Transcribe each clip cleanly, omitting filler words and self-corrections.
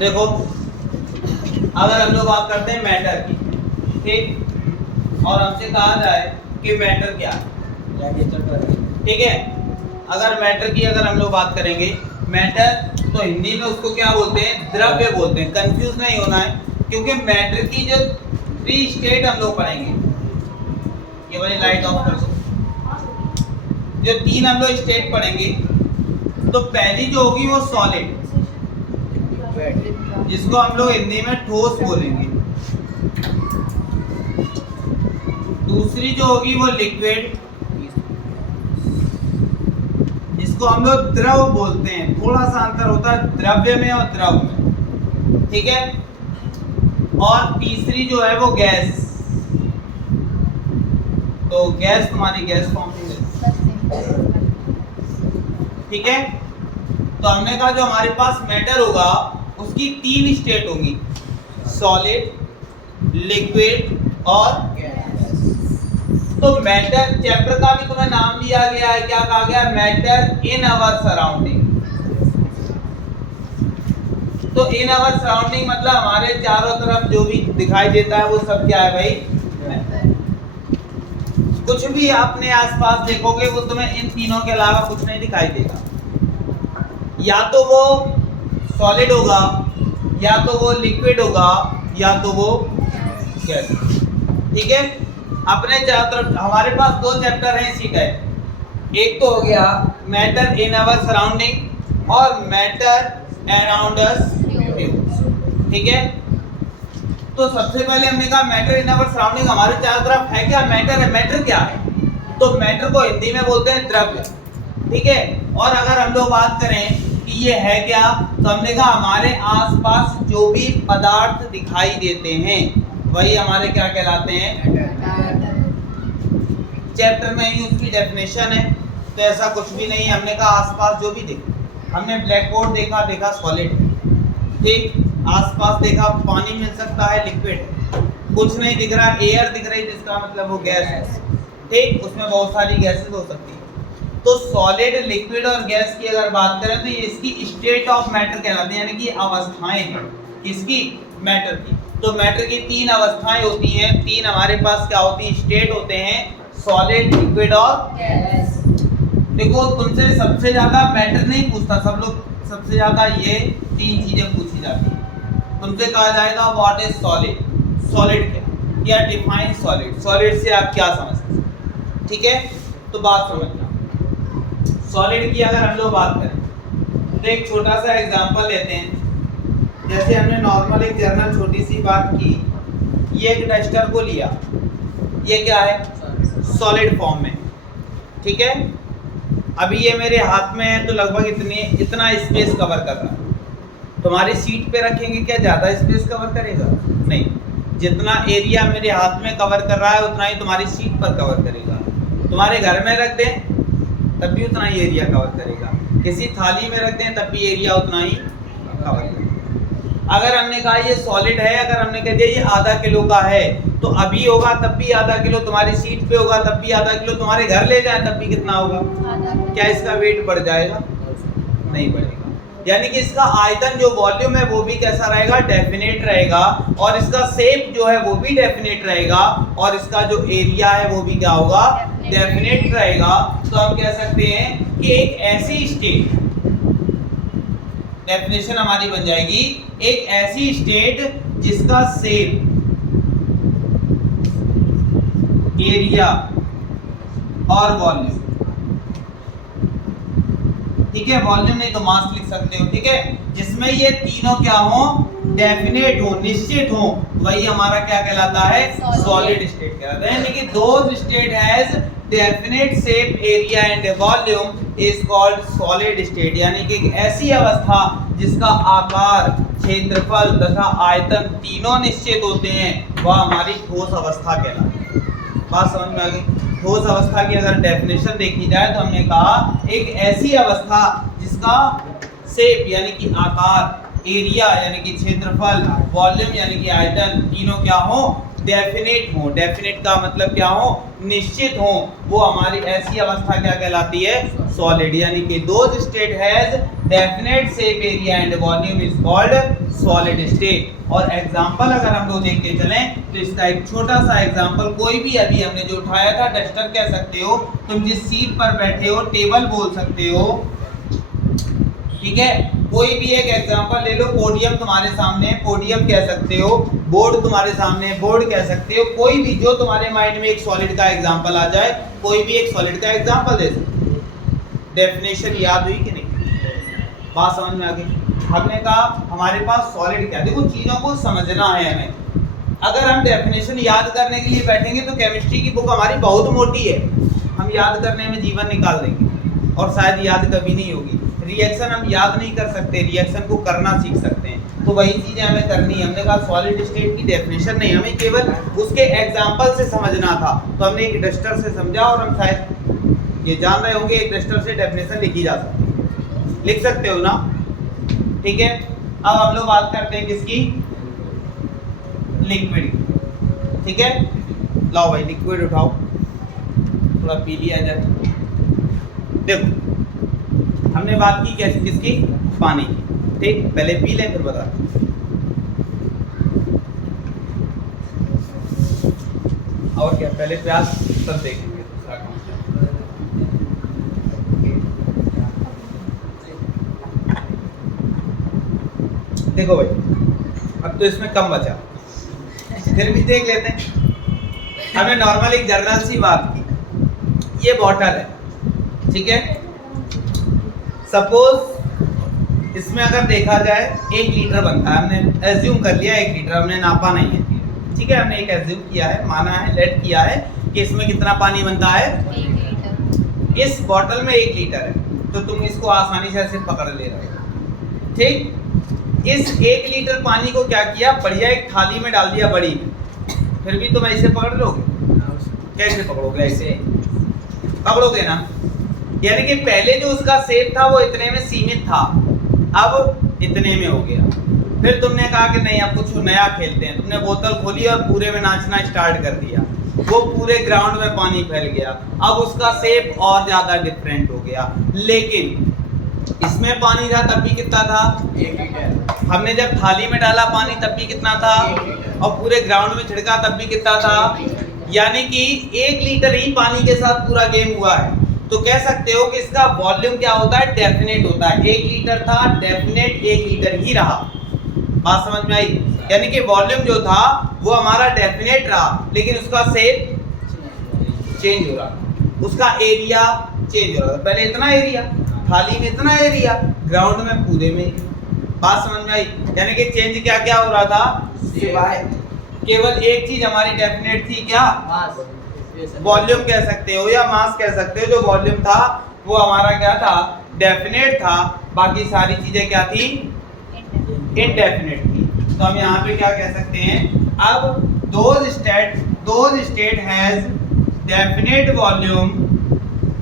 देखो अगर हम लोग बात करते हैं मैटर की, ठीक, और हमसे कहा जाए कि मैटर क्या है, ठीक है। अगर मैटर की अगर हम लोग बात करेंगे, मैटर तो हिंदी में उसको क्या बोलते हैं, द्रव्य बोलते हैं। कंफ्यूज नहीं होना है, क्योंकि मैटर की जो 3 स्टेट हम लोग पढ़ेंगे, ये वाली लाइट ऑफ कर दो, जो 3 हम लोग स्टेट पढ़ेंगे, तो पहली जो होगी वो सॉलिड, जिसको हम लोग हिंदी में ठोस बोलेंगे। दूसरी जो होगी वो लिक्विड, जिसको हम लोग द्रव बोलते हैं। थोड़ा सा अंतर होता है द्रव्य में और द्रव में, ठीक है। और तीसरी जो है वो गैस, तो गैस तुम्हारी गैस फॉर्म में, ठीक है। तो हमने कहा जो हमारे पास मैटर होगा उसकी 3 स्टेट होंगी, सॉलिड, लिक्विड और गैस। तो मैटर चैप्टर का भी तुम्हें नाम दिया गया है, क्या कहा गया, मैटर इन आवर सराउंडिंग। तो इन आवर सराउंडिंग मतलब हमारे चारों तरफ जो भी दिखाई देता है वो सब क्या है भाई, मैटर। कुछ भी अपने आसपास देखोगे वो तुम्हें इन तीनों के अलावा कुछ नहीं दिखाई देगा। या तो वो सॉलिड होगा, या तो वो लिक्विड होगा, या तो वो गैस, ठीक है। अपने चारों तरफ हमारे पास 2 चैप्टर हैं इसी टाइप। एक तो हो गया मैटर इन आवर सराउंडिंग और मैटर अराउंड अस, ठीक है। तो सबसे पहले हमने कहा मैटर इन आवर सराउंडिंग हमारे चारों तरफ है क्या, मैटर है। मैटर क्या है, तो मैटर को हिंदी में बोलते हैं द्रव्य, ठीक है। और अगर हम लोग बात करें कि ये है क्या, तो हमने कहा हमारे आसपास जो भी पदार्थ दिखाई देते हैं वही हमारे क्या कहलाते हैं, चैप्टर में ही उसकी डेफिनेशन है। तो ऐसा कुछ भी नहीं है, हमने कहा आसपास जो भी दिखे, हमने ब्लैक बोर्ड देखा, देखा सॉलिड, ठीक, आसपास देखा पानी मिल सकता है, लिक्विड, कुछ नहीं दिख रहा, एयर दिख रही जिसका मतलब वो गैस है, ठीक, उसमें बहुत सारी गैसेस हो सकती है। तो सॉलिड, लिक्विड और गैस की अगर बात करें तो ये इसकी स्टेट ऑफ मैटर कहलाती है, यानी कि अवस्थाएं हैं किसकी, मैटर की। तो मैटर की 3 अवस्थाएं होती हैं, 3 हमारे पास क्या होती है, स्टेट होते हैं, सॉलिड, लिक्विड और गैस। देखो तुमसे सबसे ज्यादा मैटर नहीं पूछता, सब लोग सबसे ज्यादा ये 3 चीजें पूछी जाती है। तुमसे कहा जाएगा व्हाट इज सॉलिड, सॉलिड क्या, या डिफाइन सॉलिड, सॉलिड से आप क्या समझते हैं, ठीक है। तो बात समझना, सॉलिड की अगर हम लोग बात करें तो एक छोटा सा एग्जांपल लेते हैं। जैसे हमने नॉर्मल एक जर्नल छोटी सी बात की, ये एक डस्टर को लिया, ये क्या है, सॉलिड फॉर्म में, ठीक है। अभी ये मेरे हाथ में है तो लगभग इतना स्पेस कवर कर रहा है। तुम्हारी सीट पे रखेंगे क्या ज़्यादा स्पेस कवर करेगा, नहीं, जितना एरिया मेरे हाथ में कवर कर रहा है उतना ही तुम्हारी सीट पर कवर करेगा। तुम्हारे घर में रख दें तब भी उतना ही एरिया कवर करेगा, किसी थाली में रख दें तब भी एरिया उतना ही कवर करेगा। अगर हमने कहा ये सॉलिड है, अगर हमने कह दिया ये आधा किलो का है, तो अभी होगा तब भी आधा किलो, तुम्हारी सीट पे होगा तब भी आधा किलो, तुम्हारे घर ले जाए तब भी कितना होगा, क्या इसका वेट बढ़ जाएगा, नहीं बढ़ेगा। यानी कि इसका आयतन जो वॉल्यूम है वो भी कैसा रहेगा, डेफिनेट रहेगा, और इसका शेप जो है वो भी डेफिनेट रहेगा, और इसका जो एरिया है वो भी क्या होगा, डेफिनेट रहेगा। तो हम कह सकते हैं कि एक ऐसी स्टेट, डेफिनेशन हमारी बन जाएगी, एक ऐसी स्टेट जिसका शेप, एरिया और वॉल्यूम, ठीक है, वॉल्यूम नहीं तो मास लिख सकते हो, ठीक है, जिसमें ये तीनों क्या हो, डेफिनेट हो, निश्चित हो, वही हमारा क्या कहलाता है, सॉलिड स्टेट कहलाता है। यानी कि those state has definite shape, area and volume is called solid state. यानी कि एक ऐसी अवस्था जिसका आकार, क्षेत्रफल तथा आयतन तीनों निश्चित होते हैं, वह हमारी ठोस अवस्था कहलाती है। बात समझ में आ गई। ठोस अवस्था की अगर डेफिनेशन देखी जाए तो हमने कहा एक ऐसी अवस्था जिसका शेप यानी कि आकार, एरिया यानी कि क्षेत्रफल, वॉल्यूम यानी कि आयतन तीनों क्या हो, डेफिनेट हो। डेफिनेट का मतलब क्या हो, निश्चित हो, वो हमारी ऐसी अवस्था क्या कहलाती है, सॉलिड। यानी कि those state has definite shape area and volume is called solid state. और एग्जांपल अगर हम लोग देखते चलें तो इसका एक छोटा सा एग्जांपल, कोई भी अभी हमने जो उठाया था डस्टर कह सकते हो, तुम जिस सीट पर बैठे हो टेबल बोल सकते हो, ठीक है। कोई भी एक एग्जांपल ले लो, पोडियम तुम्हारे सामने, पोडियम कह सकते हो, बोर्ड तुम्हारे सामने, बोर्ड कह सकते हो, कोई भी जो तुम्हारे माइंड में एक सॉलिड का एग्जांपल आ जाए, कोई भी एक सॉलिड का एग्जांपल दे सकते हो। डेफिनेशन याद हुई कि नहीं, बात समझ में आ गई। हमने कहा हमारे पास सॉलिड क्या, देखो चीजों को समझना है हमें। अगर हम डेफिनेशन याद करने के लिए बैठेंगे तो केमिस्ट्री की बुक हमारी बहुत मोटी है, हम याद करने में जीवन निकाल देंगे और शायद याद कभी नहीं होगी। रिएक्शन हम याद नहीं कर सकते, रिएक्शन को करना सीख सकते हैं, तो वही चीजें हमें करनी है। हमने कहा सॉलिड स्टेट की डेफिनेशन नहीं, हमें केवल उसके एग्जांपल से समझना था, तो हमने एक डस्टर से समझा और हम शायद ये जान रहे होंगे एक डस्टर से डेफिनेशन लिखी जा सकती है, लिख सकते हो ना, ठीक है। अब हम लोग बात करते हैं किसकी, लिक्विड, ठीक है। लाओ भाई लिक्विड उठाओ, थोड़ा पी लिया जाए। देखो हमने बात की कैसे, किसकी, पानी की, ठीक। पहले पी लें फिर बता। और क्या, पहले प्यास सब देखेंगे, दूसरा काम। देखो भाई अब तो इसमें कम बचा, फिर भी देख लेते हैं। हमने नॉर्मल एक जनरल सी बात की, ये बॉटल है, ठीक है। सपोज इसमें अगर देखा जाए 1 लीटर बनता है, हमने एज्यूम कर लिया 1 लीटर, हमने नापा नहीं है, ठीक है। हमने एक एज्यूम किया है, माना है, लेट किया है कि इसमें कितना पानी बनता है, 1 लीटर। इस बॉटल में 1 लीटर है, तो तुम इसको आसानी से ऐसे पकड़ ले रहे हो, ठीक। इस 1 लीटर पानी को क्या किया, बढ़िया एक थाली में डाल दिया बड़ी में, फिर भी तुम ऐसे पकड़ लोगे, कैसे पकड़ोगे, ऐसे पकड़ोगे ना। यानी कि पहले जो उसका शेप था वो इतने में सीमित था, अब इतने में हो गया। फिर तुमने कहा कि नहीं अब कुछ नया खेलते हैं, तुमने बोतल खोली और पूरे में नाचना स्टार्ट कर दिया, वो पूरे ग्राउंड में पानी फैल गया, अब उसका शेप और ज्यादा डिफरेंट हो गया। लेकिन इसमें पानी था तब भी कितना था, 1 लीटर। हमने जब थाली में डाला पानी तब भी कितना था, और पूरे ग्राउंड में छिड़का तब भी कितना था। यानी कि 1 लीटर ही पानी के साथ पूरा गेम हुआ है। तो कह सकते हो कि इसका वॉल्यूम क्या होता है, डेफिनेट होता है। 1 लीटर था, डेफिनेट 1 लीटर ही रहा, बात समझ में आई। यानी कि वॉल्यूम जो था वो हमारा डेफिनेट रहा, लेकिन उसका शेप चेंज हो रहा, उसका एरिया चेंज हो रहा। पहले इतना एरिया, थाली में इतना एरिया, ग्राउंड में पूरे में, बात समझ में आई। यानी कि चेंज क्या क्या हो रहा था, सिवाय केवल एक चीज हमारी डेफिनेट थी, क्या, वॉल्यूम कह सकते हो या मास कह सकते हो। जो वॉल्यूम था वो हमारा क्या था, डेफिनेट था, बाकी सारी चीजें क्या थी, इनडेफिनेट थी। तो हम यहाँ पे क्या कह सकते हैं, अब those state has definite volume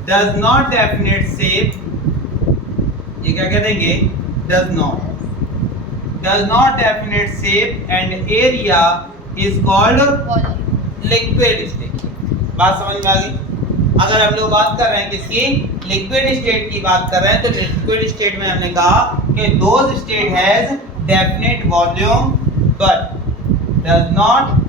does not definite shape, ये क्या कह देंगे, does not definite shape and area is called liquid state. बात समझ में आ गई। अगर हम लोग बात कर रहे हैं किसकी, लिक्विड स्टेट की बात कर रहे हैं, तो लिक्विड स्टेट में हमने कहा कि those state has definite volume but does not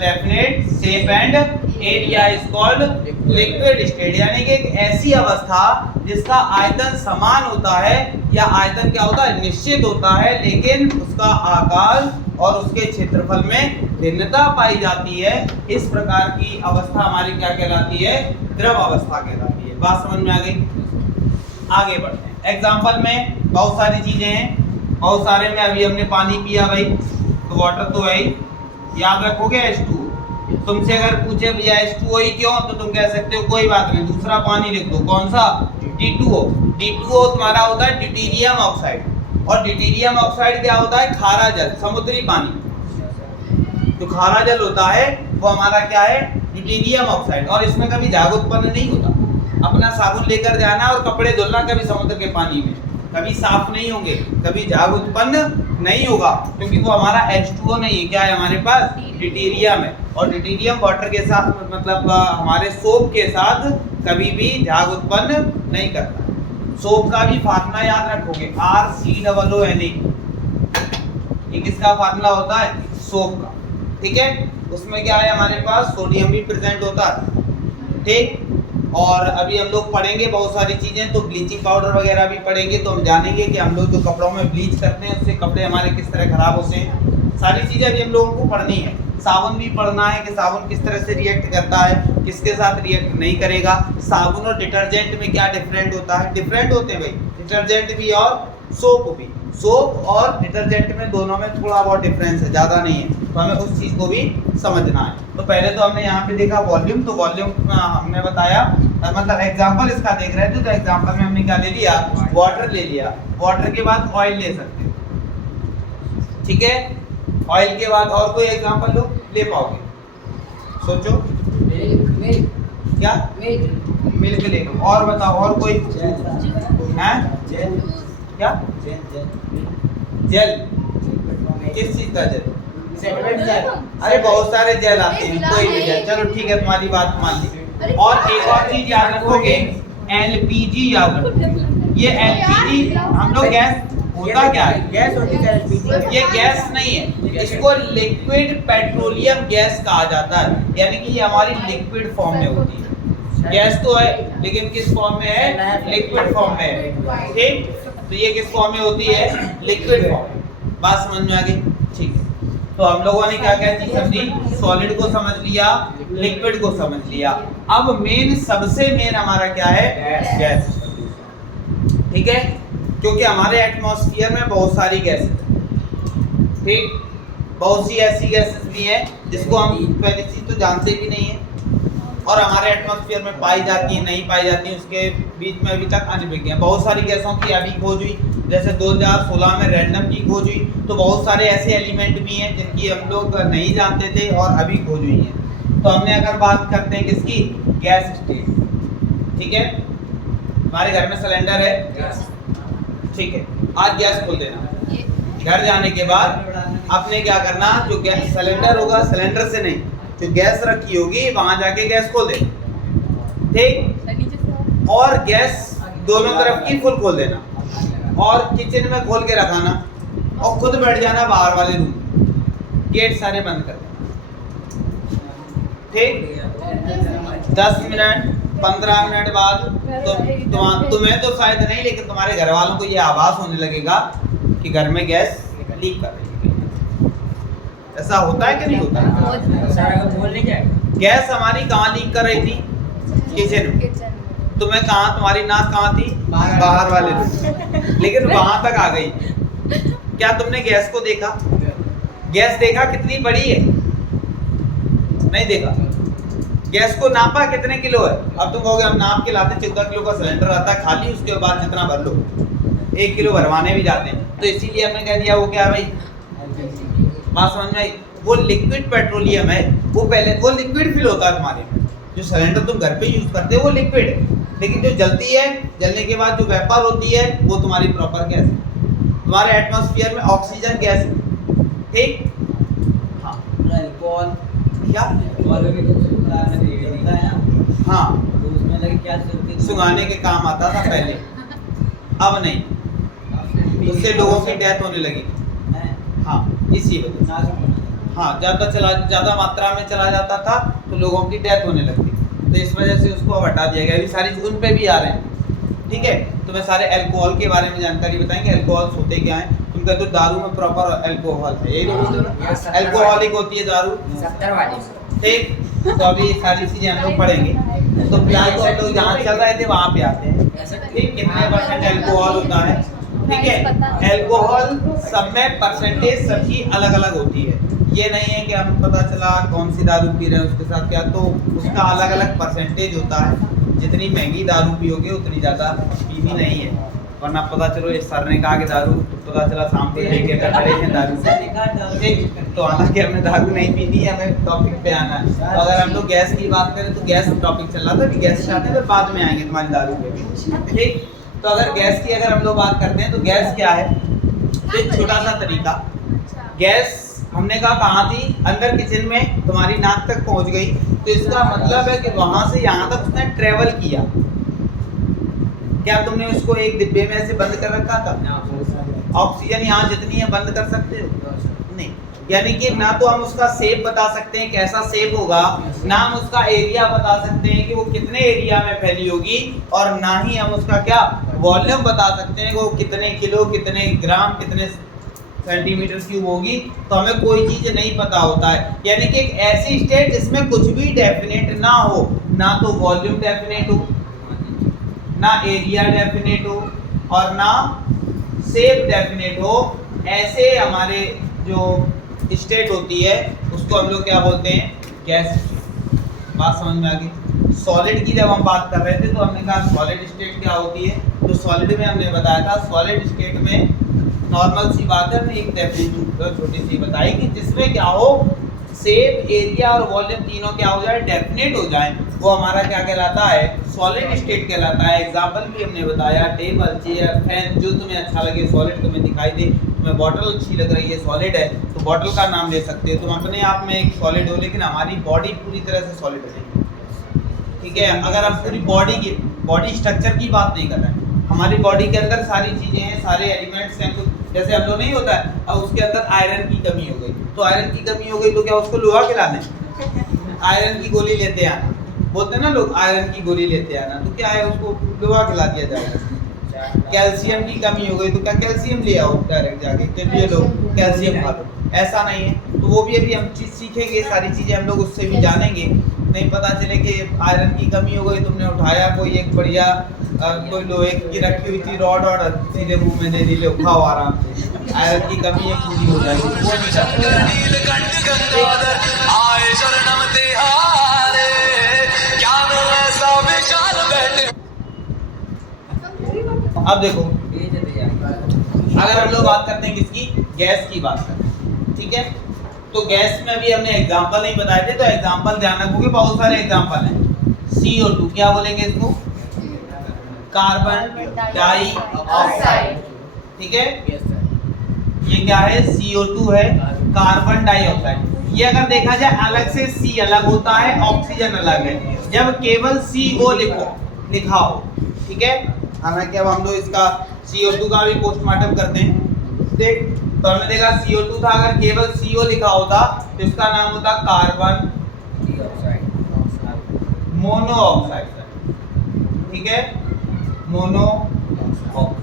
definite shape and area is called liquid state. यानी कि एक ऐसी अवस्था जिसका आयतन समान होता है, या आयतन क्या होता है, निश्चित होता है, लेकिन उसका आकार और उसके क्षेत्रफल में भिन्नता पाई जाती है। इस प्रकार की अवस्था हमारी क्या कहलाती है, द्रव अवस्था कहलाती है। बात समझ में आ गई। आगे बढ़ते हैं। एग्जाम्पल में बहुत सारी चीजें हैं, बहुत सारे में अभी हमने पानी पिया भाई, तो वाटर तो है ही, याद रखोगे H2। तुमसे अगर पूछे भैया H2O ही क्यों, तो तुम कह सकते हो कोई बात नहीं, दूसरा पानी लिख दो, कौन सा, D2O। D2O तुम्हारा होता है ड्यूटेरियम ऑक्साइड, और ड्यूटेरियम ऑक्साइड क्या होता है, खारा जल, समुद्री पानी। जो खारा जल होता है वो हमारा क्या है, ड्यूटेरियम ऑक्साइड, और इसमें कभी झाग उत्पन्न नहीं होता। अपना साबुन लेकर जाना और कपड़े धुलना कभी समुद्र के पानी में, कभी साफ नहीं होंगे, कभी झाग उत्पन्न नहीं होगा, क्योंकि वो हमारा H2O नहीं है, क्या है हमारे पास, ड्यूटेरियम है। और ड्यूटेरियम वाटर के साथ मतलब हमारे सोप के साथ कभी भी झाग उत्पन्न नहीं करता। सोप का भी फार्मूला याद रखोगे, RCOONA, ये किसका फार्मूला होता है, सोप का, ठीक है। उसमें क्या है हमारे पास, सोडियम भी प्रेजेंट होता है, ठीक। और अभी हम लोग पढ़ेंगे बहुत सारी चीजें, तो ब्लीचिंग पाउडर वगैरह भी पढ़ेंगे, तो हम जानेंगे कि हम लोग जो कपड़ों में ब्लीच करते हैं उससे कपड़े हमारे किस तरह खराब होते हैं। सारी चीजें अभी हम लोगों को पढ़नी है। साबुन भी पढ़ना है कि साबुन किस तरह से रिएक्ट करता है, किसके साथ रिएक्ट नहीं करेगा। साबुन और डिटर्जेंट में क्या डिफरेंट होता है, डिफरेंट होते हैं भाई, डिटर्जेंट भी और सोप भी। सोप और डिटर्जेंट में दोनों में थोड़ा बहुत डिफरेंस है, ज़्यादा नहीं है, तो हमें उस चीज़ को भी समझना है। तो पहले तो हमने यहाँ पे देखा वॉल्यूम, तो वॉल्यूम हमने बताया, मतलब एग्जांपल इसका देख रहे थे, तो एग्जांपल में हमने क्या ले लिया, वाटर ले लिया। वाटर के बाद ऑयल ले सकते हो, ठीक है। ऑयल के बाद और कोई एग्जांपल लो, ले पाओगे, सोचो। क्या, मिल्क ले लो, और बताओ और कोई है, क्या, जेल, किस चीज का जेल, अरे बहुत सारे जेल आते हैं, कोई भी जेल, चलो ठीक है, तुम्हारी बात मान ली। और एक और चीज याद रखोगे, एलपीजी याद रखो। ये एलपीजी हम लोग गैस होता क्या है, गैस होती है एलपीजी, ये गैस नहीं है, इसको लिक्विड पेट्रोलियम गैस कहा जाता है, यानी कि ये हमारी लिक्विड फॉर्म में होती है। गैस तो है लेकिन किस फॉर्म में है, लिक्विड फॉर्म में है, ठीक। तो ये किस फॉर्म में होती है, लिक्विड फॉर्म। बात समझ में आ गई, ठीक है। तो हम लोगों ने क्या क्या चीज समझी, सॉलिड को समझ लिया, लिक्विड को समझ लिया। अब मेन, सबसे मेन हमारा क्या है, गैस, ठीक है। क्योंकि हमारे एटमॉस्फेयर में बहुत सारी गैसेस, ठीक, बहुत सी ऐसी गैसेस भी हैं जिसको हम पहली चीज तो जानते भी नहीं है, और हमारे एटमॉस्फेयर में पाई जाती है, नहीं पाई जाती है, उसके बीच में अभी तक अनभिज्ञ है। बहुत सारी गैसों की अभी खोज हुई, जैसे 2016 में रैंडम की खोज हुई, तो बहुत सारे ऐसे एलिमेंट भी हैं जिनकी हम लोग नहीं जानते थे और अभी खोज हुई हैं। तो हमने अगर बात करते हैं किसकी, गैस स्टेट, ठीक है। हमारे घर में सिलेंडर है, ठीक है, आज गैस खोल देना। घर जाने के बाद आपने क्या करना, जो गैस सिलेंडर होगा, सिलेंडर से नहीं, जो गैस रखी होगी वहां जाके गैस खोल देना, ठीक। और गैस दोनों तरफ की फुल खोल देना, और किचन में खोल के रखाना, और खुद बैठ जाना बाहर वाले रूम, गेट सारे बंद कर देना, ठीक। 10 मिनट 15 मिनट बाद तो तुम्हें तो शायद नहीं, लेकिन तुम्हारे घर वालों को ये आभास होने लगेगा कि घर में गैस लीक कर रही है। ऐसा होता है कि नहीं होता है? गैस हमारी कहाँ लीक कर रही थी, किचन में। तुम्हें कहाँ, तुम्हारी नाक कहाँ थी, बाहर वाले रूम, लेकिन वहां तक आ गई। क्या तुमने गैस को देखा, गैस देखा कितनी बड़ी है, नहीं देखा। गैस को नापा कितने किलो है, अब तुम कहोगे हम नाप के लाते, 14 किलो का सिलेंडर आता है खाली, उसके बाद जितना भर लो, 1 किलो भरवाने भी जाते हैं, तो इसीलिए हमने कह दिया वो क्या है भाई, बात समझ में आई। वो लिक्विड पेट्रोलियम है, वो पहले वो लिक्विड फील होता है तुम्हारे में। जो सिलेंडर तुम घर पे यूज करते हो वो लिक्विड है, लेकिन जो जलती है, जलने के बाद जो वेपर होती है वो तुम्हारी प्रॉपर गैस है। तुम्हारे एटमॉस्फेयर में ऑक्सीजन गैस है, ठीक। हाँ, अल्कोहल क्या, हाँ, सुंघाने के काम आता था पहले, अब नहीं, उससे लोगों की डेथ होने लगी। हाँ, इसी वजह से, हाँ, ज़्यादा मात्रा में चला जाता था तो लोगों की डेथ होने लगती, तो इस वजह से उसको अब हटा दिया गया। अभी सारी उन पे भी आ रहे हैं, ठीक है। तो मैं सारे अल्कोहल के बारे में जानकारी बताएंगे, अल्कोहल होते क्या हैं। तुम कहते हो दारू में प्रॉपर अल्कोहल है, यही बोलते हो ना, अल्कोहलिक होती है दारू, 70 वाली, ठीक। तो अभी सारी चीजें हम लोग पढ़ेंगे। तो फिलहाल तो हम लोग जहाँ चल रहे थे वहाँ पे आते हैं, ठीक। कितने परसेंट अल्कोहल होता है, ठीक है। अल्कोहल सब में परसेंटेज सबकी अलग अलग होती है, ये नहीं है कि हम पता चला कौन सी दारू पी रहे हैं उसके साथ क्या, तो उसका अलग अलग परसेंटेज होता है। जितनी महंगी दारू पियोगे उतनी ज़्यादा पीनी नहीं है, वरना पता चलो इस सर ने कहा कि दारू, तो पता चला शाम को लेके खड़े हैं दारू से, ठीक। तो हालांकि हमें दारू नहीं पीनी है, हमें टॉपिक पे आना है। तो अगर हम लोग गैस की बात करें तो गैस टॉपिक चल रहा था, गैस से आते हैं, फिर बाद में आएंगे तुम्हारी दारू पे, ठीक। तो अगर गैस की अगर हम लोग बात करते हैं तो गैस क्या है, तो एक छोटा सा तरीका, गैस हमने कहा कहाँ थी, अंदर किचन में तुम्हारी नाक तक पहुंच गई, तो इसका मतलब है कि वहां से यहाँ तक उसने ट्रेवल किया। क्या तुमने उसको एक डिब्बे में ऐसे बंद कर रखा था? ऑक्सीजन यहाँ जितनी है बंद कर सकते हो? नहीं। यानी कि ना तो हम उसका शेप बता सकते हैं कैसा शेप होगा, ना हम उसका एरिया बता सकते हैं कि वो कितने एरिया में फैली होगी, और ना ही हम उसका क्या वॉल्यूम बता सकते हैं कि वो कितने किलो, कितने ग्राम, कितने सेंटीमीटर क्यूब होगी। तो हमें कोई चीज नहीं पता होता है। यानी कि एक ऐसी स्टेट जिसमें कुछ भी डेफिनेट ना हो, ना तो वॉल्यूम डेफिनेट हो, ना एरिया डेफिनेट हो, और ना शेप डेफिनेट हो, ऐसे हमारे जो स्टेट होती है उसको हम लोग क्या बोलते हैं, गैस। बात समझ में आ गई? सॉलिड की जब हम बात कर रहे थे तो हमने कहा सॉलिड स्टेट क्या होती है, तो सॉलिड में हमने बताया था सॉलिड स्टेट में नॉर्मल सी बात है, एक डेफिनेशन छोटी सी बताई कि जिसमें क्या हो, शेप, एरिया और वॉल्यूम तीनों क्या हो जाए, डेफिनेट हो जाए, वो हमारा क्या कहलाता है, सॉलिड स्टेट कहलाता है। एग्जांपल भी हमने बताया, टेबल, चेयर, फैन, जो तुम्हें अच्छा लगे, सॉलिड तुम्हें दिखाई दे, तुम्हें बॉटल अच्छी लग रही है, सॉलिड है, तो बॉटल का नाम ले सकते हो, तुम अपने आप में एक सॉलिड हो, लेकिन हमारी बॉडी पूरी तरह से सॉलिड हो जाएगी। ठीक है, अगर हम पूरी बॉडी स्ट्रक्चर की बात नहीं कर रहे हैं, हमारी बॉडी के अंदर सारी चीजें हैं, सारे एलिमेंट्स हैं, कुछ जैसे हम लोग नहीं होता है, अब उसके अंदर आयरन की कमी हो गई, तो आयरन की कमी हो गई तो क्या उसको लोहा खिलाना है? आयरन की गोली लेते आना, बोलते हैं ना लोग, आयरन की गोली लेते आना, तो क्या है, उसको लोहा खिला दिया जाएगा। कैल्शियम की कमी हो गई तो क्या कैल्शियम ले आओ डायरेक्ट जाके, कि ये लो कैल्शियम खा लो, ऐसा नहीं है। तो वो भी अभी हम चीज सीखेंगे, सारी चीजें हम लोग उससे भी जानेंगे। नहीं पता चले कि आयरन की कमी हो गई, तुमने उठाया कोई एक बढ़िया कोई लोहे की रखी हुई थी रॉड और सीधे मुंह में दे दी, ले खाओ आराम से, आयरन की कमी एक पूरी हो जाएगी, वो नहीं अब देखो, अगर हम लोग बात करते हैं किसकी, गैस की बात करते हैं, ठीक है, तो गैस में भी हमने एग्जांपल नहीं बताए थे, तो एग्जांपल ध्यान रखोगे, बहुत सारे एग्जांपल हैं। CO2 क्या बोलेंगे इसको, कार्बन डाइऑक्साइड, ठीक है, ये क्या है, CO2 है, कार्बन डाइऑक्साइड। ये अगर देखा जाए अलग से C अलग होता है, ऑक्सीजन अलग है, जब केवल CO लिखा हो, ठीक है। हालांकि अब हम लोग इसका CO2 का भी पोस्टमार्टम करते हैं, देख, तो हमने देखा CO2 था, अगर केवल CO लिखा होता तो इसका नाम होता कार्बन मोनोऑक्साइड, ठीक है, मोनोऑक्साइड,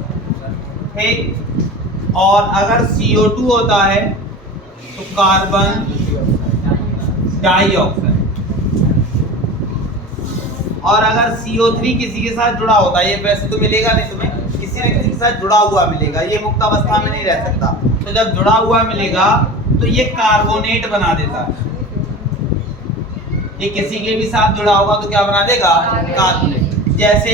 ठीक। और अगर CO2 होता है तो कार्बन डाइऑक्साइड, और अगर CO3 किसी के साथ जुड़ा होता है, ये वैसे तो मिलेगा नहीं तुम्हें, किसी न किसी के साथ जुड़ा हुआ मिलेगा, ये मुक्त अवस्था में नहीं रह सकता, तो जब जुड़ा हुआ मिलेगा तो ये कार्बोनेट बना देता है। ये किसी के भी साथ जुड़ा होगा तो क्या बना देगा, कार्बोनेट। जैसे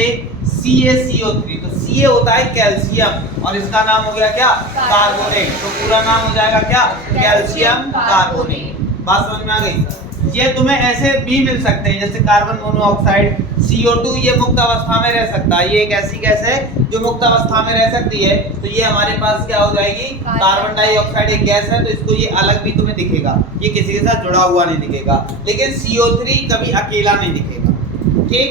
CaCO3, तो Ca होता है कैल्शियम और इसका नाम हो गया क्या, कार्बोनेट, तो पूरा नाम हो जाएगा क्या, कैल्शियम कार्बोनेट। बात समझ में आ गई? ये तुम्हें ऐसे भी मिल सकते हैं, जैसे कार्बन मोनोऑक्साइड, CO2, ये मुक्त अवस्था में रह सकता है, ये एक ऐसी गैस है जो मुक्त अवस्था में रह सकती है, तो ये हमारे पास क्या हो जाएगी, कार्बन डाइऑक्साइड एक गैस है, तो इसको ये अलग भी तुम्हें दिखेगा, ये किसी के साथ जुड़ा हुआ नहीं दिखेगा, लेकिन CO3 कभी अकेला नहीं दिखेगा, ठीक।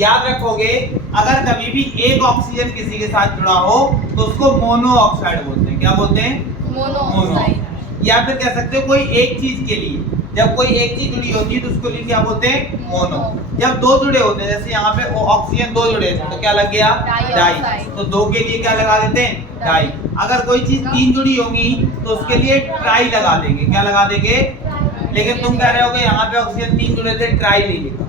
याद रखोगे, अगर कभी भी एक ऑक्सीजन किसी के साथ जुड़ा हो तो उसको मोनोऑक्साइड बोलते हैं, क्या बोलते हैं, मोनोऑक्साइड। या फिर कह सकते हो कोई एक चीज के लिए, जब कोई एक चीज जुड़ी होती है तो उसको लिए क्या बोलते हैं, मोनो। जब दो जुड़े होते हैं, जैसे यहाँ पे ऑक्सीजन दो जुड़े हैं तो क्या लग गया, डाई, तो दो के लिए क्या लगा देते हैं, डाई। अगर कोई चीज तीन जुड़ी होंगी तो उसके लिए ट्राई लगा देंगे, क्या लगा देंगे, लेकिन तुम कह रहे हो कि यहाँ पे ऑक्सीजन तीन जुड़े थे, ट्राई नहीं लिखा,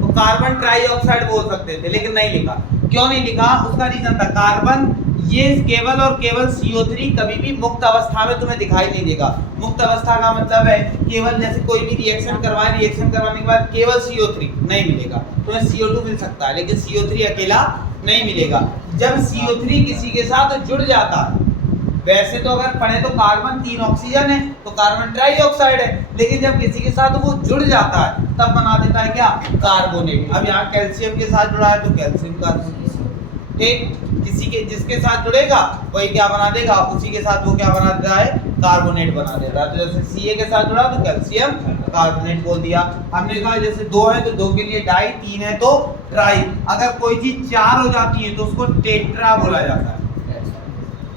तो कार्बन ट्राइऑक्साइड बोल सकते थे, लेकिन नहीं लिखा। क्यों नहीं लिखा, उसका रीजन था, कार्बन ये केवल और केवल CO3 कभी भी मुक्त अवस्था में तुम्हें दिखाई नहीं देगा। मुक्त अवस्था का मतलब है केवल जैसे कोई भी रिएक्शन करवाए, रिएक्शन करवाने के बाद केवल CO3 नहीं मिलेगा, तुम्हें CO2 मिल सकता है, लेकिन CO3 अकेला नहीं मिलेगा। जब CO3 किसी के साथ जुड़ जाता है, वैसे तो अगर पढ़े तो कार्बन तीन ऑक्सीजन है तो कार्बन ट्राइऑक्साइड है, लेकिन जब किसी के साथ वो जुड़ जाता है तब बना देता है क्या, कार्बोनेट। अब यहाँ कैल्शियम के साथ जुड़ा है तो कैल्शियम कार्बोनेट, ठीक, किसी के जिसके साथ जुड़ेगा वही क्या बना देगा, उसी के साथ वो क्या बना देता है, कार्बोनेट बना देता है। तो जैसे Ca के साथ जुड़ा तो कैल्शियम कार्बोनेट बोल दिया। हमने कहा जैसे 2 है तो 2 के लिए डाई, 3 है तो ट्राई। अगर कोई चीज 4 हो जाती है तो उसको टेट्रा बोला जाता है।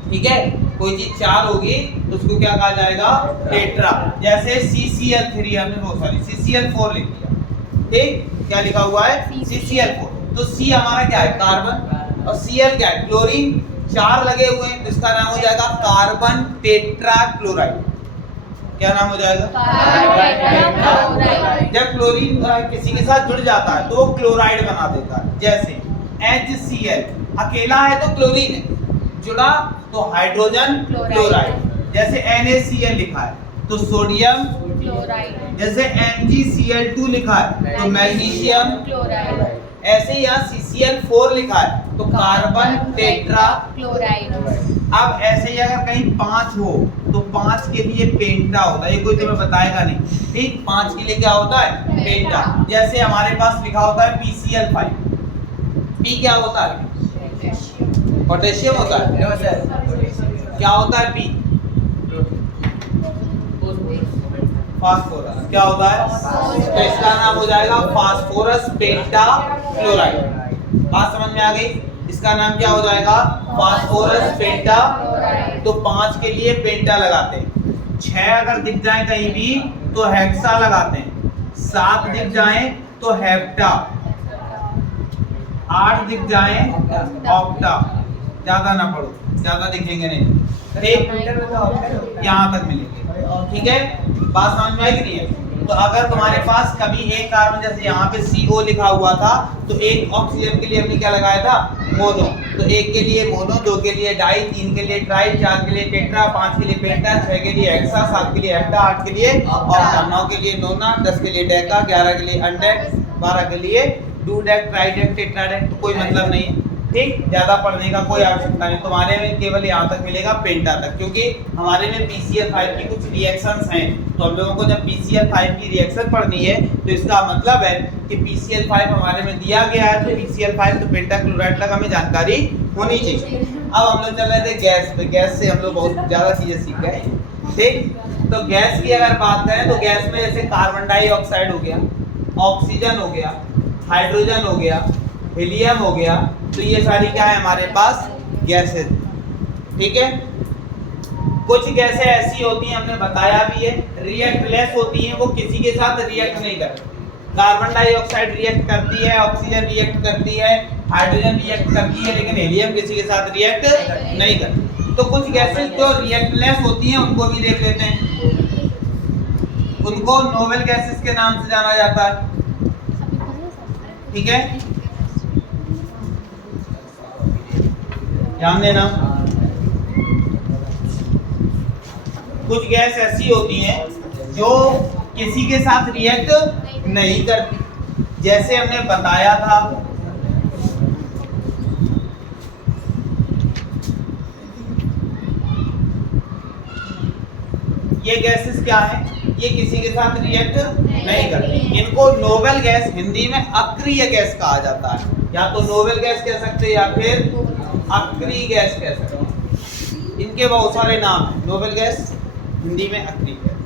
ठीक है, कोई चीज 4 होगी तो उसको क्या कहा जाएगा, टेट्रा। जैसे CCl3 हमने बहुत सारी CCl4 लिख दिया। ठीक, क्या लिखा हुआ है, CCl4। तो C हमारा क्या है, कार्बन, और Cl क्या है, क्लोरीन। 4 लगे हुए हैं तो इसका नाम हो जाएगा कार्बन टेट्रा क्लोराइड। क्या नाम हो जाएगा, जब क्लोरीन किसी के साथ जुड़ जाता है तो वो क्लोराइड बना देता है। जैसे HCl अकेला है तो क्लोरीन है, जुड़ा तो हाइड्रोजन क्लोराइड। जैसे NaCl लिखा है तो सोडियम क्लोराइड। जैसे MgCl2 लिखा है तो मैग्नीशियम क्लोराइड। ऐसे यहाँ CCl4 लिखा है तो कार्बन टेट्रा क्लोराइड। अब ऐसे ही अगर कहीं 5 हो तो 5 के लिए पेंटा होता है, ये कोई तुम्हें बताएगा नहीं। ठीक, 5 के लिए क्या होता है, पेंटा। जैसे हमारे पास लिखा होता है PCl5, P क्या होता है, पोटेशियम होता है। नो सर, क्या होता है P, फास्फोरस। क्या होता है, तो इसका नाम हो जाएगा फास्फोरस पेंटा क्लोराइड। बात समझ में आ गई, इसका नाम क्या हो जाएगा, फास्फोरस पेंटा। तो 5 के लिए पेंटा लगाते हैं, 6 अगर दिख जाए कहीं भी तो हेक्सा लगाते हैं, 7 दिख जाए तो हेप्टा, 8 दिख जाए ऑक्टा। ज्यादा ना पढ़ो, ज्यादा दिखेंगे नहीं। ठीक, यहाँ तक मिलेंगे। ठीक है, बात समझ में आई कि नहीं है। तो अगर तुम्हारे पास कभी एक कार्बन, जैसे यहाँ पे CO लिखा हुआ था तो एक ऑक्सीजन के लिए हमने क्या लगाया था, मोनो। तो 1 के लिए मोनो, 2 के लिए डाई, 3 के लिए ट्राई, 4 के लिए टेट्रा, 5 के लिए पेंटा, 6 के लिए हेक्सा, 7 के लिए हेप्टा, 8 के लिए ऑक्टा, 9 के लिए नोना, 10 के लिए डेका, 11 के लिए अनडेक, 12 के लिए डूडेक, ट्राइडेक, टेट्राडेक। तो कोई मतलब नहीं है। ठीक, ज्यादा पढ़ने का कोई आवश्यकता नहीं, तुम्हारे में केवल यहाँ तक मिलेगा, पेंटा तक, क्योंकि हमारे में PCl5 की कुछ रिएक्शंस हैं। तो हम लोगों को जब PCl5 की रिएक्शन पढ़नी है तो इसका मतलब है कि PCl5 हमारे में दिया गया है तो PCl5 तो पेंटा क्लोराइड तक हमें जानकारी होनी चाहिए। अब हम लोग चल रहे थे गैस पे, गैस से हम लोग बहुत ज्यादा चीजें सीख गए। ठीक, तो गैस की अगर बात करें तो गैस में जैसे कार्बन डाइऑक्साइड हो गया, ऑक्सीजन हो गया, हाइड्रोजन हो गया, हीलियम हो गया, तो ये सारी क्या है हमारे पास, गैसेस। ठीक है, कुछ गैसें ऐसी होती हैं, हमने बताया भी है, रिएक्टलेस होती हैं, वो किसी के साथ रिएक्ट नहीं करती। कार्बन डाइऑक्साइड रिएक्ट करती है, ऑक्सीजन रिएक्ट करती है, हाइड्रोजन रिएक्ट करती है, लेकिन हीलियम किसी के साथ रिएक्ट नहीं करती। तो कुछ गैसेस जो रिएक्टलेस होती हैं उनको भी देख लेते हैं। उनको नोबेल गैसेस के नाम से जाना जाता है। ठीक है, ध्यान देना। कुछ गैस ऐसी होती हैं जो किसी के साथ रिएक्ट नहीं करती, जैसे हमने बताया था ये गैसेस क्या है, ये किसी के साथ रिएक्ट नहीं करती। इनको नोबेल गैस, हिंदी में अक्रिय गैस कहा जाता है। या तो नोबेल गैस कह सकते हैं या फिर अक्रिय गैस कह सकते हैं। इनके बहुत सारे नाम हैं। नोबेल गैस, हिंदी में अक्रिय गैस,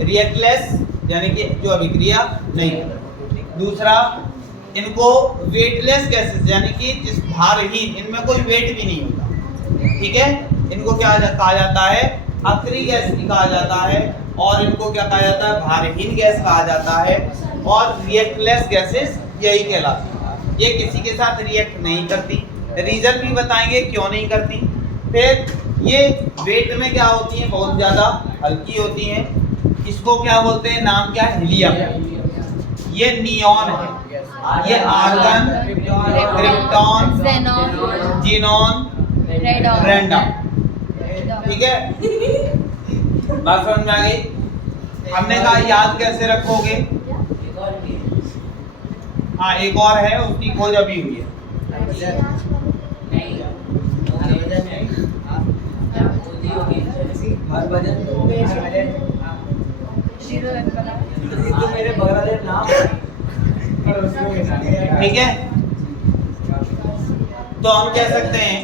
रिएक्टलेस यानी कि जो अभिक्रिया नहीं करती। दूसरा, इनको वेटलेस गैसेस यानी कि जिस भारहीन, इनमें कोई वेट भी नहीं होता। ठीक है, इनको क्या कहा जाता है, अक्रिय गैस कहा जाता है। और इनको क्या कहा जाता है, भारहीन गैस कहा जाता है। और रिएक्टलेस गैसेस यही कहलाती है, ये किसी के साथ रिएक्ट नहीं करती। रीजन भी बताएंगे क्यों नहीं करती। फिर ये वेट में क्या होती हैं, बहुत ज्यादा हल्की होती हैं। इसको क्या बोलते हैं, नाम क्या है, हीलियम। ये नियॉन है, ये आर्गन, क्रिप्टॉन, जीनॉन, रेंडम। ठीक है, बात समझ में आ गई। हमने कहा याद कैसे रखोगे, हाँ एक और है, उसकी खोज अभी हुई है। ठीक है, तो हम कह सकते हैं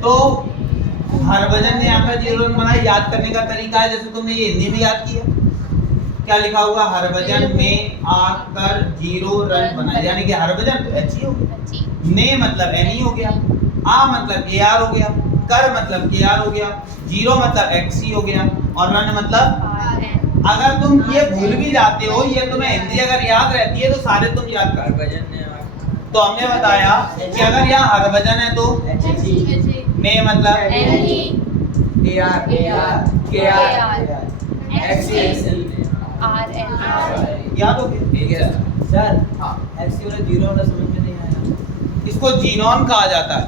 तो हर वजन ने यहाँ पर 0 रन बनाया। याद करने का तरीका है जैसे तुमने ये हिंदी में याद किया, क्या लिखा होगा, हर वजन में आकर 0 रन बनाया, यानी कि हर वजन तो एच ही हो गया, ने मतलब एन ही हो गया, आ मतलब ए आर हो गया, कर मतलब के आर हो गया, 0 मतलब एक्स ही हो गया, और रन मतलब अगर तुम ये भूल भी जाते हो, ये तुम्हें हिंदी अगर याद रहती है तो सारे तुम याद कर। वजन ने तो हमने बताया कि अगर यहाँ हर वजन है तो ने मतलब याद हो गया सर। हाँ ऐसी वाला 0 वाला समझ में नहीं आया। इसको जीनोम कहा जाता है।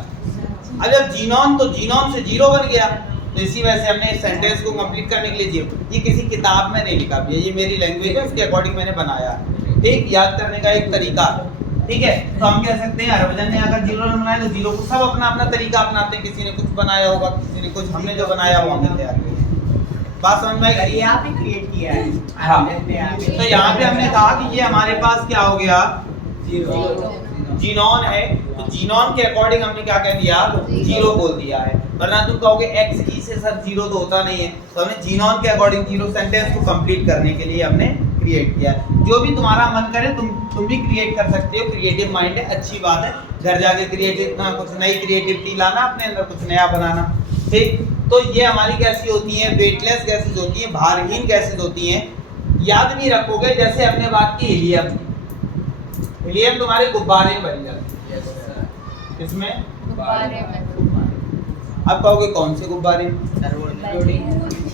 अब जब जीनोम तो जीनोम से 0 बन गया, तो इसी वजह से हमने इस सेंटेंस को कंप्लीट करने के लिए 0, ये किसी किताब में नहीं लिखा भी है, ये मेरी लैंग्वेज है, उसके अकॉर्डिंग मैंने बनाया है। ठीक, याद करने का एक तरीका है। ठीक है, तो हम कह सकते हैं हरभजन ने अगर 0 रन बनाए तो 0 को सब अपना अपना तरीका अपनाते हैं, किसी ने कुछ बनाया होगा, किसी ने कुछ, हमने जो बनाया वो हमने तैयार किया। बात समझ में आई? ये आप ही क्रिएट किया है। हाँ, तो यहाँ पे हमने कहा कि ये हमारे पास क्या हो गया, जीनोन है, तो जीनोन के अकॉर्डिंग हमने क्या कह दिया, 0 बोल दिया है। वरना तुम कहोगे एक्स ई से सर 0 तो होता नहीं है, तो हमने जीनोन के अकॉर्डिंग 0 सेंटेंस को कंप्लीट करने के लिए हमने क्रिएट किया। जो भी तुम्हारा मन करे तुम भी क्रिएट कर सकते हो, क्रिएटिव माइंड है, अच्छी बात है। घर जाके क्रिएटिव कुछ नई क्रिएटिविटी लाना, अपने अंदर कुछ नया बनाना। ठीक, तो ये हमारी कैसी होती है, वेटलेस गैसेस होती है, भारहीन गैसेस होती हैं। याद भी रखोगे, जैसे हमने बात की हीलियम, हीलियम तुम्हारे गुब्बारे में बन जाती है, किसमें, गुब्बारे में। अब कहोगे कौन से गुब्बारे,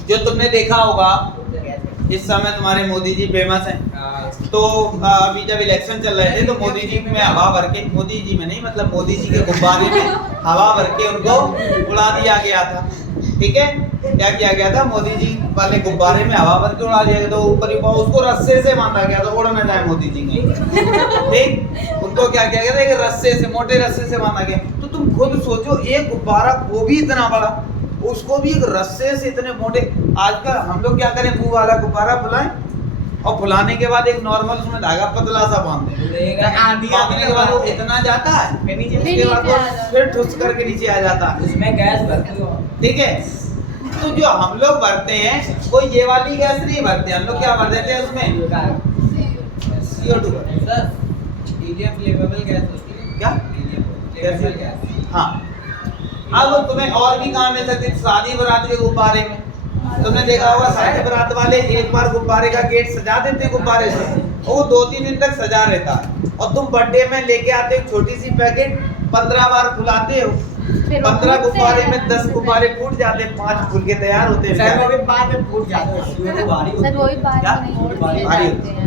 जो तुमने देखा होगा इस समय तुम्हारे मोदी जी फेमस हैं, तो अभी जब इलेक्शन चल रहे थे तो मोदी जी में हवा भर के, मोदी जी में नहीं मतलब मोदी जी के गुब्बारे में हवा भर के उनको उड़ा दिया गया था। ठीक है, क्या किया गया था, मोदी जी वाले गुब्बारे में हवा भर के उड़ा दिया गया, तो ऊपर उसको रस्से से बांधा गया था, उड़ ना जाए मोदी जी कहीं। ठीक, उनको क्या किया गया था, एक रस्से से, मोटे रस्से से बांधा गया। तो तुम खुद सोचो, एक गुब्बारा वो भी इतना बड़ा, उसको भी एक रस्से से इतने मोटे। आजकल हम लोग क्या करें, मुंह वाला गुब्बारा फुलाएं और फुलाने के बाद एक नॉर्मल उसमें धागा पतला सा बांध दें, बांधने के बाद वो इतना जाता है, उसके बाद वो फिर ठुस करके नीचे आ जाता है, उसमें गैस भरती हो। ठीक है। तो जो हम लोग भरते हैं वो ये वाली गैस नहीं भरते, हम लोग क्या भर देते हैं उसमें, CO2। Sir helium flammable gas होती है क्या, फ्लेमेबल गैस। हाँ, अब तुम्हें और भी काम मिल सकती है, शादी बारात के गुब्बारे में तुमने देखा होगा, शादी बारात वाले एक बार गुब्बारे का गेट सजा देते हैं गुब्बारे से, वो 2-3 दिन तक सजा रहता है, और तुम बर्थडे में लेके आते हो छोटी सी पैकेट, 15 बार फुलाते हो, 15 गुब्बारे में 10 गुब्बारे फूट जाते हैं, 5 फूल के तैयार होते हैं। सर वो भी बाद में फूट जाते हैं, सर वही बात क्या? नहीं भारी जाते हैं।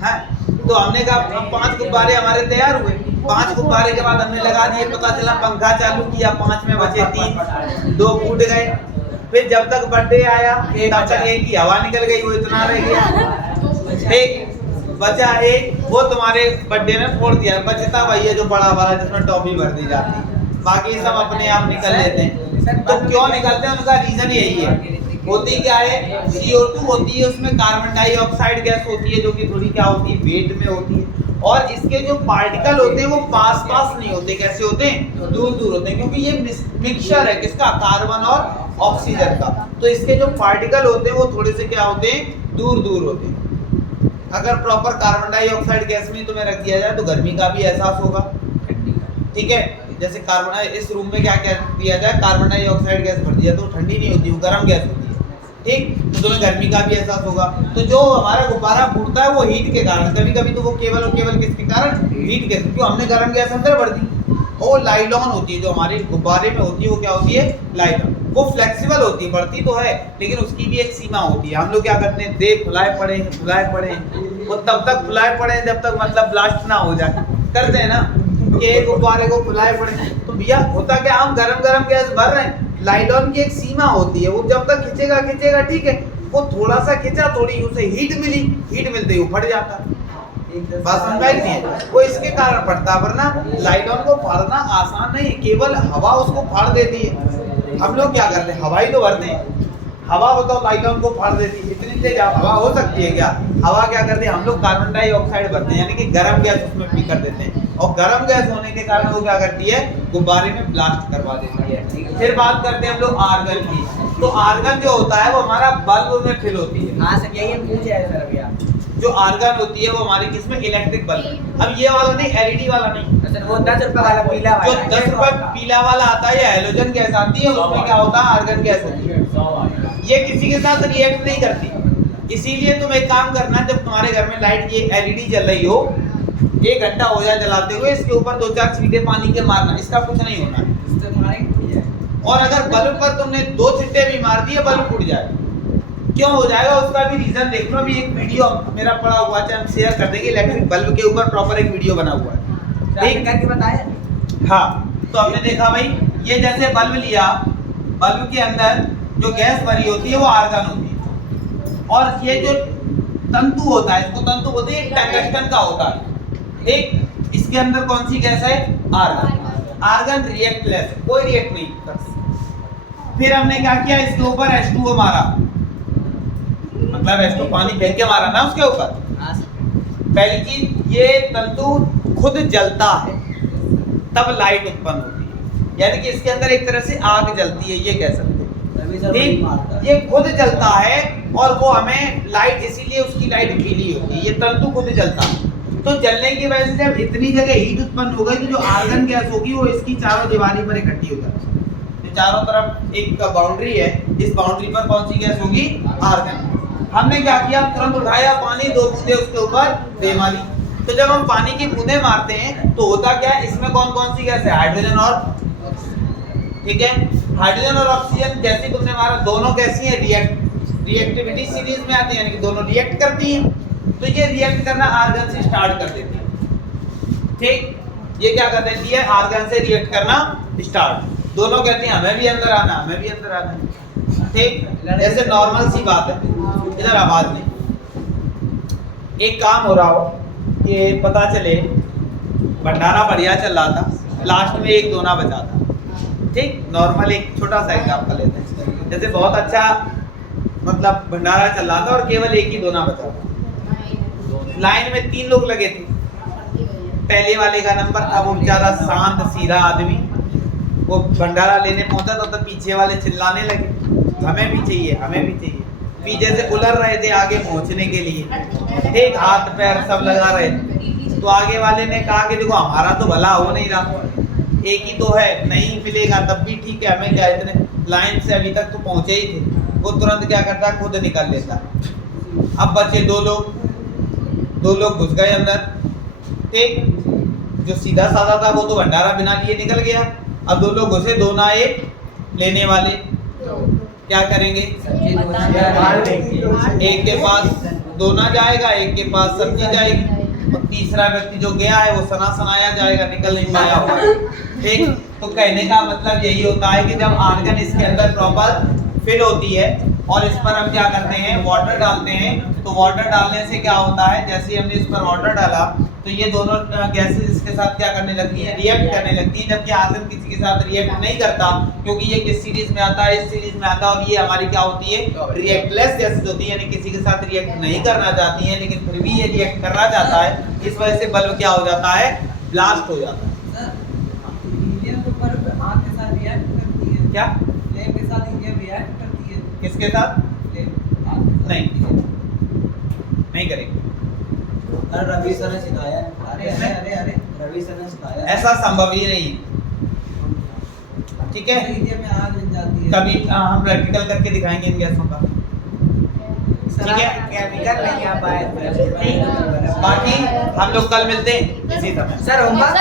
है, तो हमने कहा 5 गुब्बारे हमारे तैयार हुए, 5 गुब्बारे के बाद हमने लगा दिए, पता चला पंखा चालू किया, 5 में बचे 3, 2 फूट गए। फिर जब तक बर्थडे आया तब तक एक की हवा निकल गई, वो इतना रह गया, एक बचा एक, वो तुम्हारे बर्थडे में फोड़ दिया, बचता वही है जो बड़ा वाला जिसमें टॉफी भर दी जाती है, बाकी सब अपने आप निकल लेते हैं। तो क्यों निकलते हैं, उनका रीजन यही है। होती क्या है, CO2 होती है, उसमें कार्बन डाइऑक्साइड गैस होती है, जो कि थोड़ी क्या होती है, वेट में होती है, और इसके जो पार्टिकल होते हैं वो पास पास नहीं होते, कैसे होते हैं, दूर दूर होते हैं, क्योंकि ये मिक्सचर है किसका, कार्बन और ऑक्सीजन का। तो इसके जो पार्टिकल होते हैं वो थोड़े से क्या होते हैं, दूर दूर होते हैं। अगर प्रॉपर कार्बन डाइऑक्साइड गैस में तुम्हें रख दिया जाए तो गर्मी का भी एहसास होगा। ठीक है, जैसे कार्बन, इस रूम में क्या क्या दिया जाए, कार्बन डाइऑक्साइड गैस भर दिया तो ठंडी नहीं होती, वो गर्म गैस होती है। ठीक, तो तुम्हें गर्मी का भी एहसास होगा। तो जो हमारा गुब्बारा फूटता है वो हीट के कारण, कभी कभी तो वो केवल और केवल किसके कारण, हीट गैस, क्योंकि हमने गर्म गैस अंदर भर दी। और लाइलॉन होती है जो हमारे गुब्बारे में होती है, वो क्या होती है, लाइलॉन, वो फ्लेक्सिबल होती है, बढ़ती तो है लेकिन उसकी भी एक सीमा होती है। हम लोग क्या करते हैं, दे फुलाए पड़े वो तब तक फुलाए पड़े जब तक मतलब ब्लास्ट ना हो जाए, करते हैं ना कि गुब्बारे को फुलाए पड़े। तो भैया होता क्या, हम गरम गरम गैस भर रहे हैं, लाइलॉन की एक सीमा होती है, वो जब तक खींचेगा खींचेगा ठीक है, वो थोड़ा सा खींचा, थोड़ी उसे हीट मिली, हीट मिलते ही वो फट जाता है। बात समझ में नहीं है, वो इसके कारण फटता, वरना लाइलॉन को फाड़ना आसान नहीं, केवल हवा उसको फाड़ देती है। हम लोग क्या करते हैं, हवा ही तो भरते हैं, हवा बताओ लाइलॉन को फाड़ देती है, इतनी तेज हवा हो सकती है क्या, हवा क्या करती है, हम लोग कार्बन डाइऑक्साइड भरते हैं, यानी कि गर्म गैस उसमें पी कर देते हैं, और गर्म गैस होने के कारण वो क्या करती है, गुब्बारे में ब्लास्ट करवा देती है। फिर बात करते हैं हम लोग आर्गन की। तो आर्गन जो होता है वो हमारा बल्ब में फिल होती है। हाँ सर, यही हम पूछ रहे थे सर अभी आप। जो आर्गन होती है वो हमारी किसमें, इलेक्ट्रिक बल्ब। अब ये वाला नहीं, एलईडी वाला नहीं, सर वो 10 रुपए वाला पीला जो वाला 10 रुपए पीला वाला आता है, ये हैलोजन गैस आती है, उसमें क्या होता है, आर्गन गैस होती है। ये किसी के साथ रिएक्ट नहीं करती, इसीलिए तुम एक काम करना, जब तुम्हारे घर में लाइट ये एलईडी जल रही हो, 1 घंटा हो जाए जलाते हुए, इसके ऊपर 2-4 छींटे पानी के मारना, इसका कुछ नहीं होना है। और अगर बल्ब पर तुमने 2 छींटे भी मार दिए, बल्ब फूट जाए। क्यों हो जाएगा, उसका भी रीजन देख लो। अभी एक वीडियो मेरा पड़ा हुआ है, हम शेयर कर देंगे, इलेक्ट्रिक बल्ब के ऊपर प्रॉपर एक वीडियो बना हुआ है, एक करके बताया। हाँ। तो हमने देखा भाई, ये जैसे बल्ब लिया, बल्ब के अंदर जो गैस भरी होती है वो आर्गन होती है, और ये जो तंतु होता है, इसको तंतु बोलते हैं, टंगस्टन का होता है। ठीक, इसके अंदर कौन सी गैस है, आर्गन। आर्गन रिएक्टलेस, कोई रिएक्ट नहीं करता। फिर हमने क्या किया, इसके ऊपर H2O मारा, मतलब H2 पानी फेंक के मारा ना उसके ऊपर। पहली चीज, ये तंतु खुद जलता है, तब लाइट उत्पन्न होती है, यानी कि इसके अंदर एक तरह से आग जलती है, ये कह सकते हैं। ठीक, ये खुद जलता है और वो हमें लाइट, इसीलिए उसकी लाइट पीली होती है, ये तंतु खुद जलता है। तो जलने की वजह से जब इतनी जगह हीट उत्पन्न हो गई, तो जो आर्गन गैस होगी वो इसकी चारों दीवारी पर इकट्ठी हो जाती है। चारों तरफ एक बाउंड्री है, इस बाउंड्री पर कौन सी गैस होगी, आर्गन। हमने क्या किया, तुरंत उठाया पानी, 2 बूंदे उसके ऊपर दे मारी। तो जब हम पानी की बूंदे मारते हैं तो होता क्या है, इसमें कौन कौन सी गैस है, हाइड्रोजन और, ठीक है, हाइड्रोजन और ऑक्सीजन। जैसे तुमने मारा, दोनों कैसी है, रिएक्टिविटी सीरीज में आती है, यानी कि दोनों रिएक्ट करती हैं। तो ये रिएक्ट करना आर्गन से स्टार्ट कर देती है। ठीक, ये क्या कर देती है, आर्गन से रिएक्ट करना स्टार्ट। दोनों कहती हैं हमें भी अंदर आना, हमें भी अंदर आना। ठीक, जैसे नॉर्मल सी बात है, इधर आवाज नहीं। एक काम हो रहा हो कि पता चले भंडारा बढ़िया चल रहा था, लास्ट में एक दोना बचा था। ठीक, नॉर्मल एक छोटा सा एग्जांपल लेते हैं, जैसे बहुत अच्छा मतलब भंडारा चल रहा था और केवल एक ही दोना बचा था। लाइन में 3 लोग लगे थे, पहले वाले का नंबर था, वो बेचारा शांत सीधा आदमी, वो भंडारा लेने पहुंचा तो पीछे वाले चिल्लाने लगे, हमें भी चाहिए, हमें भी चाहिए। पीछे से उलर रहे थे आगे पहुंचने के लिए, ठीक, हाथ पैर सब लगा रहे थे। तो आगे वाले ने कहा कि देखो हमारा तो भला हो नहीं रहा, एक ही तो है, नहीं मिलेगा तब भी ठीक है, हमें क्या, इतने लाइन से अभी तक तो पहुंचे ही थे। वो तुरंत क्या करता है, खुद निकल लेता। अब बचे 2 लोग घुस गए अंदर। ठीक, जो सीधा साधा था वो तो भंडारा बिना लिए निकल गया। अब 2 लोग घुसे, 2 ना 1 लेने वाले क्या करेंगे, एक के पास दोना जाएगा, एक के पास सब्जी जाएगी, और तीसरा व्यक्ति जो गया है वो सना सनाया जाएगा, निकल नहीं पाया हुआ। ठीक, तो कहने का मतलब यही होता है कि जब आर्गन इसके अंदर प्रॉपर फिल होती है और इस पर हम क्या करते हैं, वाटर डालते हैं, तो वाटर डालने से क्या होता है, जैसे हमने इस पर वाटर डाला तो ये दोनों गैसेस इसके साथ क्या करने लगती है, रिएक्ट करने लगती है। जबकि आर्गन किसी के साथ रिएक्ट नहीं करता, क्योंकि ये किस सीरीज में आता है, इस सीरीज में आता है, और ये हमारी क्या होती है, रिएक्टलेस गैसेस होती है, यानी किसी के साथ रिएक्ट नहीं करना चाहती है, लेकिन फिर भी ये रिएक्ट करना चाहता है। इस वजह से बल्ब क्या हो जाता है, ब्लास्ट हो जाता है। क्या किसके साथ, नहीं करेंगे, रवि सर ने सिखाया। अरे रवि सर ने सिखाया, ऐसा संभव ही नहीं। ठीक है, कभी हम प्रैक्टिकल करके दिखाएंगे इन गैसों का। ठीक है, केमिकल नहीं आ पाए। बाकी हम लोग कल मिलते हैं इसी समय। Sir homework